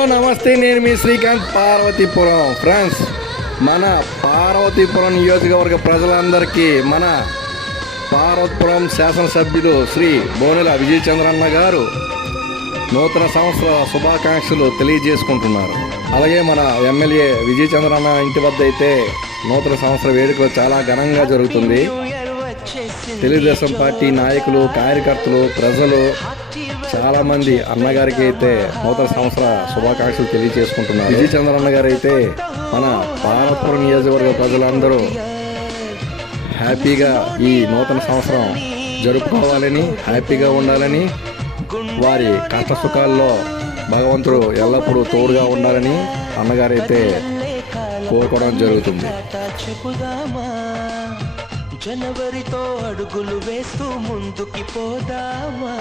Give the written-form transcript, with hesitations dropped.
Hello నమస్తే, నేను మీ Srikanth, Parvathipuram. Friends, మన పార్వతీపురం నియోజకవర్గ ప్రజలందరికీ మన పార్వతీపురం శాసనసభ్యులు శ్రీ బోనెల విజయ్ చంద్రన్న గారు నూతన సంవత్సర శుభాకాంక్షలు తెలియజేసుకుంటున్నారు. అలాగే మన ఎమ్మెల్యే విజయ్ చంద్రన్న ఇంటి వద్ద అయితే నూతన సంవత్సర వేడుకలు చాలా ఘనంగా జరుగుతుంది. తెలుగుదేశం పార్టీ నాయకులు, కార్యకర్తలు, ప్రజలు చాలామంది అన్నగారికి అయితే నూతన సంవత్సర శుభాకాంక్షలు తెలియజేసుకుంటున్నారు. విజయ్ చంద్రన్న గారు అయితే మన పార్వతీపురం నియోజకవర్గ ప్రజలందరూ హ్యాపీగా ఈ నూతన సంవత్సరం జరుపుకోవాలని, హ్యాపీగా ఉండాలని, వారి కష్ట సుఖాల్లో భగవంతుడు ఎల్లప్పుడూ తోడుగా ఉండాలని అన్నగారైతే కోరుకోవడం జరుగుతుంది. జనవరితో అడుగులు వేస్తూ ముందుకి పోదామా.